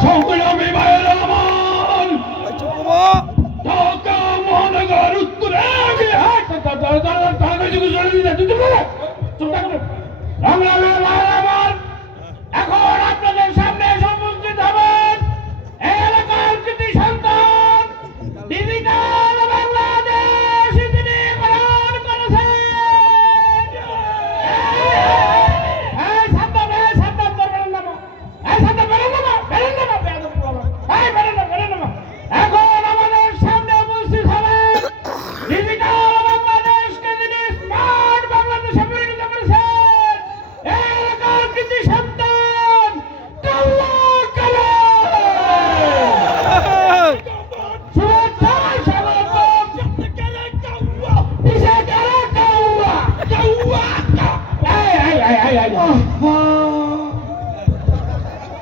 সংগ্রামী ভাইয়ের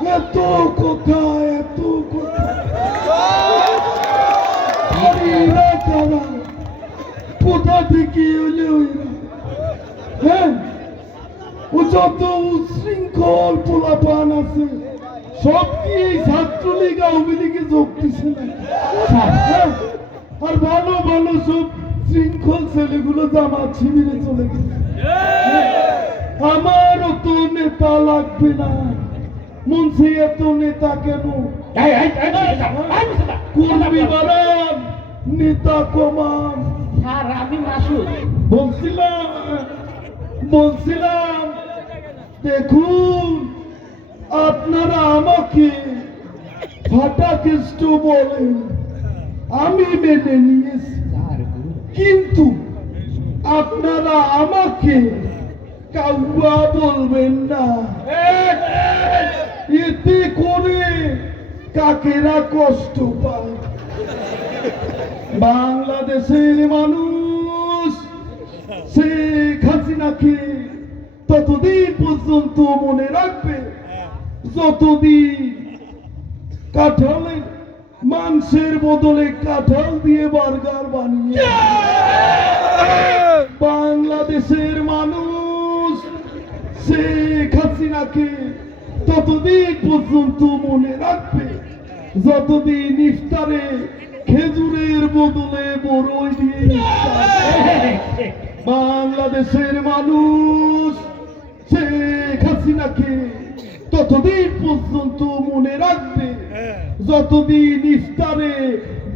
এত কথা এত কথা? কোথা থেকে এলে ওইরা হ্যাঁ? ও যত উশৃঙ্খল পোলাপান আছে। সব কি ছাত্রলীগ, আওয়ামী লীগে যোগ দিছে হ্যাঁ? আর ভালো ভালো সব শৃঙ্খল ছেলেগুলো জামাত শিবিরে চলে গেছে। আমারও তো নেতা লাগবে না। নেতা কেন? এই এই এই এই কর্মী বাড়ান নেতা কমান। স্যার আমি মাসুদ। বলছিলাম বলছিলাম দেখুন আপনারা আমাকে ফাটা কেষ্ট বলেন। আমি মেনে নিয়েছি। কিন্তু আপনারা আমাকে কাউয়া বলবেন না। এতে করে কাকেরা কষ্ট পায়। বাংলাদেশের মানুষ শেখ হাসিনাকে ততদিন পর্যন্ত মনে রাখবে যতদিন কাঁঠালের মাংসের বদলে কাঁঠাল দিয়ে বার্গার বানিয়ে বাংলাদেশের মানুষ শেখ হাসিনাকে ততদিন পর্যন্ত মনে রাখবে, যতদিন ইফতারে খেজুরের বদলে বড়ই দিয়ে বাংলাদেশের মানুষ শেখ হাসিনাকে ততদিন পর্যন্ত মনে রাখবে, যতদিন ইফতারে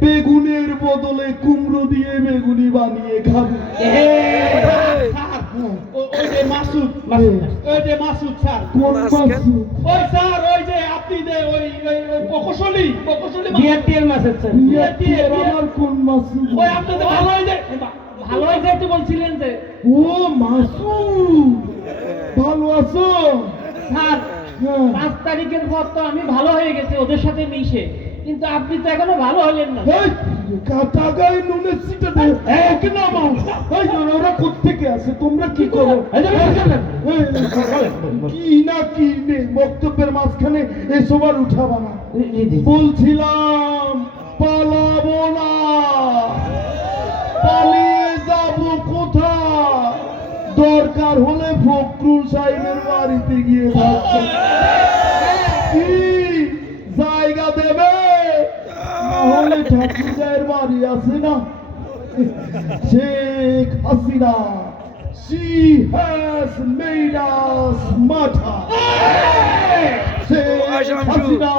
বেগুনের বদলে কুমড়ো দিয়ে বেগুনি বানিয়ে খাবে। মাসুদ ওই যে মাসুদ স্যার। মাসুদ? ওই স্যার ওই যে আপনি যে ওই প্রকৌশলী প্রকৌশলী বিআরটিএর মাসের স্যার। আমার কোন মাসুদ? ওই আপনাদের ভালো হয়ে যায় ভালো হয়েছে একটু বলছিলেন যে। ও মাসুদ ভালো আছো? স্যার হ্যাঁ। পাঁচ তারিখের পর তো আমি ভালো হয়ে গেছি ওদের সাথে মিশে। কিন্তু আপনি তো এখনও ভালো হলেন না। এই, নুনের সিটা এক নামাও এই ওরা কোত্থেকে আসে তোমরা কি করো? এই যে বলছিলেন। এই, কি না কি নে বক্তব্যের মাঝখানে এসব আর উঠাবা না বলছিলাম পালাবো না। পালিয়ে যাব কোথায়? দরকার হলে ফখরুল সাহেবের বাড়িতে গিয়ে থাকব নাহলে ঠাকুরগাঁয়ের বাড়ি আছে না Sheikh Hasina She has made us martyr. Sheikh Ashalam Hasina,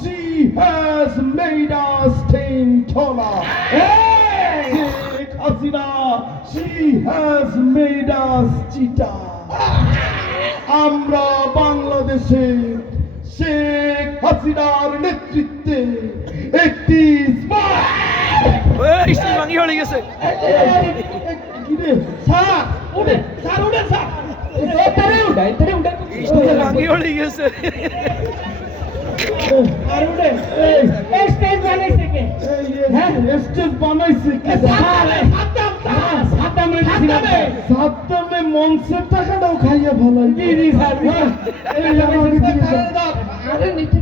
she has made us ten taller. Sheikh Hasina, she has made us cheetah. আমরা বাংলাদেশে শেখ হাসিনার নেতৃত্বে একটি হয়ে গেছে। সাদ্দাম সাদ্দামে সাদ্দামে মঞ্চের টাকাটাও খাইয়া জি। হ্যাঁ। আরে নিচে